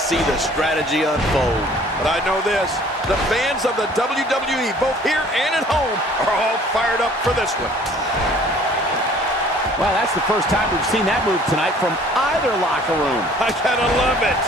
see the strategy unfold. But I know this, the fans of the WWE, both here and at home, are all fired up for this one. Well, that's the first time we've seen that move tonight from either locker room. I gotta love it.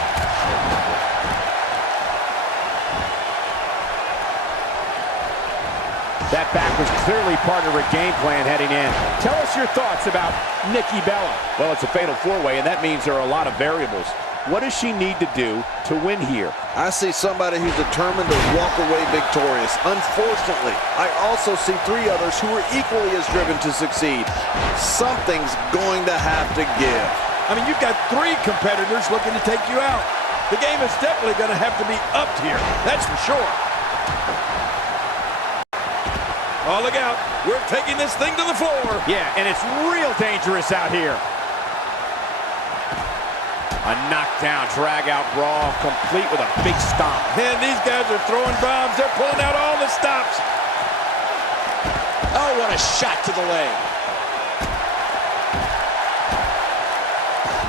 That back was clearly part of her game plan heading in. Tell us your thoughts about Nikki Bella. Well, it's a fatal four-way, and that means there are a lot of variables. What does she need to do to win here? I see somebody who's determined to walk away victorious. Unfortunately, I also see three others who are equally as driven to succeed. Something's going to have to give. I mean, you've got three competitors looking to take you out. The game is definitely going to have to be upped here. That's for sure. Oh, look out. We're taking this thing to the floor. Yeah, and it's real dangerous out here. A knockdown, drag-out brawl, complete with a big stomp. Man, these guys are throwing bombs. They're pulling out all the stops. Oh, what a shot to the leg.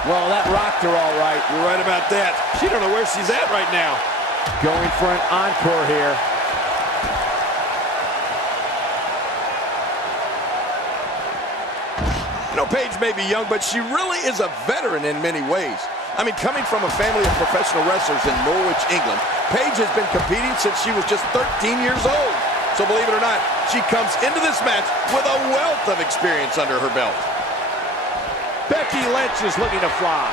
Well, that rocked her all right. You're right about that. She don't know where she's at right now. Going for an encore here. You know, Paige may be young, but she really is a veteran in many ways. I mean, coming from a family of professional wrestlers in Norwich, England, Paige has been competing since she was just 13 years old. So believe it or not, she comes into this match with a wealth of experience under her belt. Becky Lynch is looking to fly.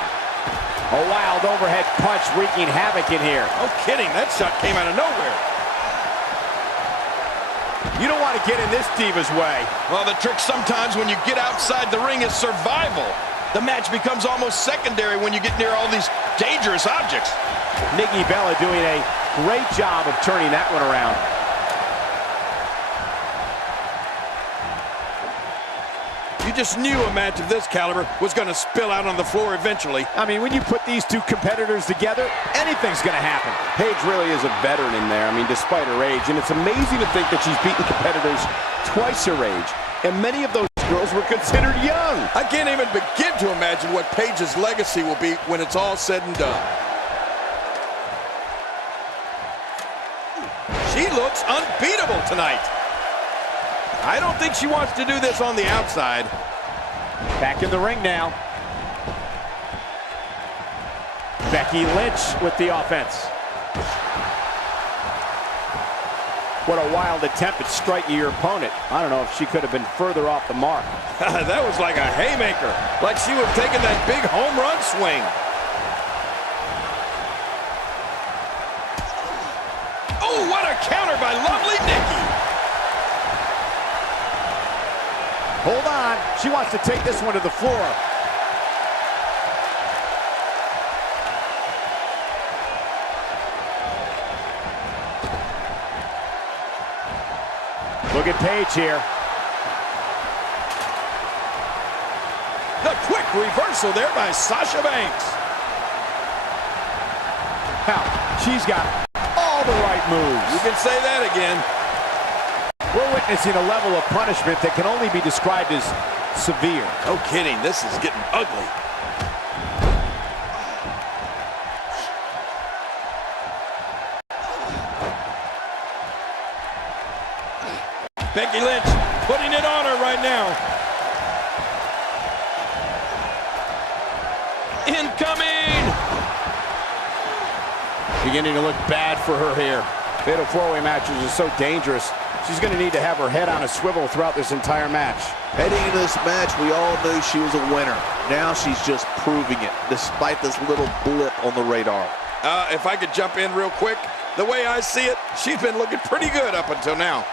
A wild overhead punch wreaking havoc in here. No kidding, that shot came out of nowhere. You don't want to get in this diva's way. Well, the trick sometimes when you get outside the ring is survival. The match becomes almost secondary when you get near all these dangerous objects. Nikki Bella doing a great job of turning that one around. You just knew a match of this caliber was going to spill out on the floor eventually. I mean, when you put these two competitors together, anything's going to happen. Paige really is a veteran in there, I mean, despite her age. And it's amazing to think that she's beaten competitors twice her age. And many of those girls were considered young. I can't even begin to imagine what Paige's legacy will be when it's all said and done. She looks unbeatable tonight. I don't think she wants to do this on the outside. Back in the ring now. Becky Lynch with the offense. What a wild attempt at striking your opponent. I don't know if she could have been further off the mark. That was like a haymaker, like she was taking that big home run swing. Oh, what a counter by lovely Nikki. Hold on, she wants to take this one to the floor. Look at Paige here. The quick reversal there by Sasha Banks. Now, she's got all the right moves. You can say that again. We're witnessing a level of punishment that can only be described as severe. No kidding, this is getting ugly. Becky Lynch putting it on her right now. Incoming! Beginning to look bad for her here. Fatal four-way matches are so dangerous. She's going to need to have her head on a swivel throughout this entire match. Heading into this match, we all knew she was a winner. Now she's just proving it, despite this little blip on the radar. If I could jump in real quick, the way I see it, she's been looking pretty good up until now.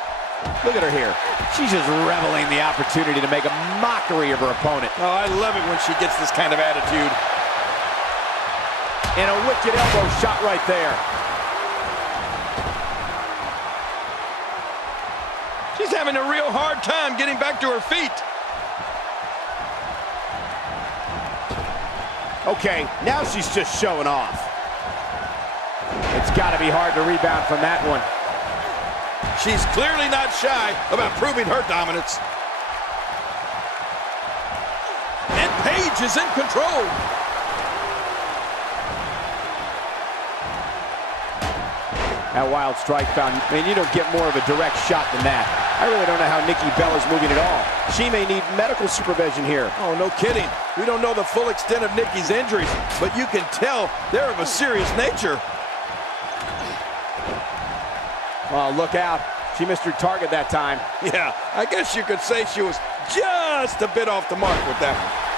Look at her here. She's just reveling the opportunity to make a mockery of her opponent. Oh, I love it when she gets this kind of attitude. And a wicked elbow shot right there. She's having a real hard time getting back to her feet. Okay, now she's just showing off. It's got to be hard to rebound from that one. She's clearly not shy about proving her dominance. And Paige is in control. That wild strike found, man, you don't get more of a direct shot than that. I really don't know how Nikki Bella's moving at all. She may need medical supervision here. Oh, no kidding. We don't know the full extent of Nikki's injuries, but you can tell they're of a serious nature. Oh, look out. She missed her target that time. Yeah, I guess you could say she was just a bit off the mark with that one.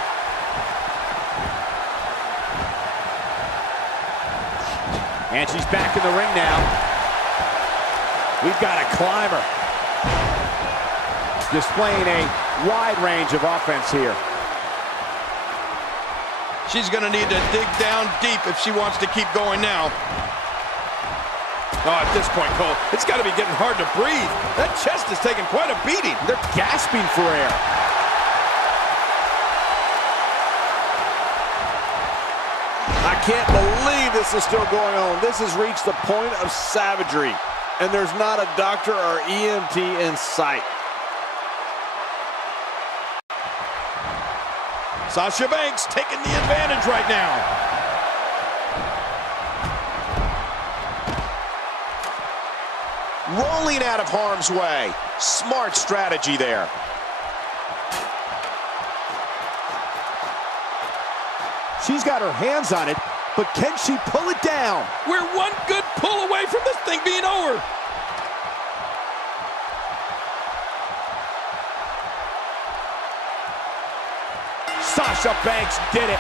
And she's back in the ring now. We've got a climber. Displaying a wide range of offense here. She's going to need to dig down deep if she wants to keep going now. Oh, at this point, Cole, it's got to be getting hard to breathe. That chest is taking quite a beating. They're gasping for air. I can't believe this is still going on. This has reached the point of savagery, and there's not a doctor or EMT in sight. Sasha Banks taking the advantage right now. Rolling out of harm's way. Smart strategy there. She's got her hands on it, but can she pull it down? We're one good pull away from this thing being over. Sasha Banks did it.